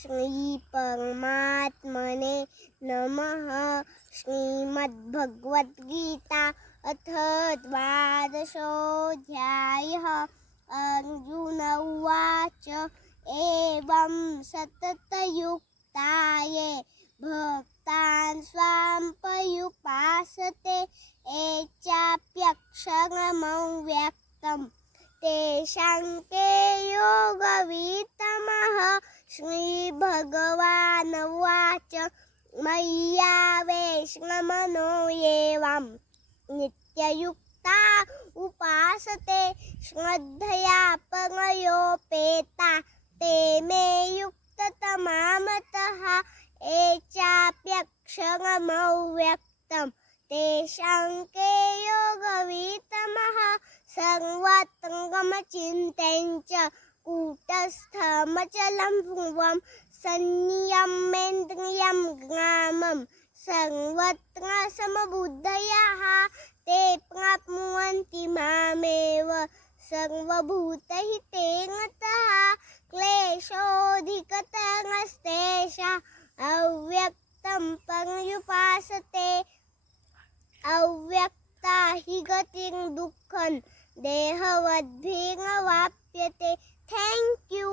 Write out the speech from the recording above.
श्री परमात्मने नमः। श्रीमद्भगवद्गीता अथ द्वादशोऽध्यायः। अर्जुन उवाच एवं सततयुक्ताये भक्तान् स्वां पर्युपासते ये चाप्यक्षरमव्यक्तं तेषां के योगवित्तमः। श्रीभगवानुवाच मय्यावेशमनो ये वां नित्ययुक्ता उपासते श्रद्धया परयोपेता ते मे युक्ततमा मतः। ये चाप्यक्षरमव्यक्तं तेषां के योगवित्तमः। सर्वत्रगमचिन्त्यं च कूटस्थमचलं ध्रुवं संयम्येन्द्रियं ग्रामं सर्वत्र समबुद्धयः ते प्राप्नुवन्ति मामेव सर्वभूतहिते रतः। क्लेशोऽधिकतरस्तेषां अव्यक्तं पर्युपासते अव्यक्ता हि गतिं दुःखं देहवद्भिर्नवाप्यते। Thank you.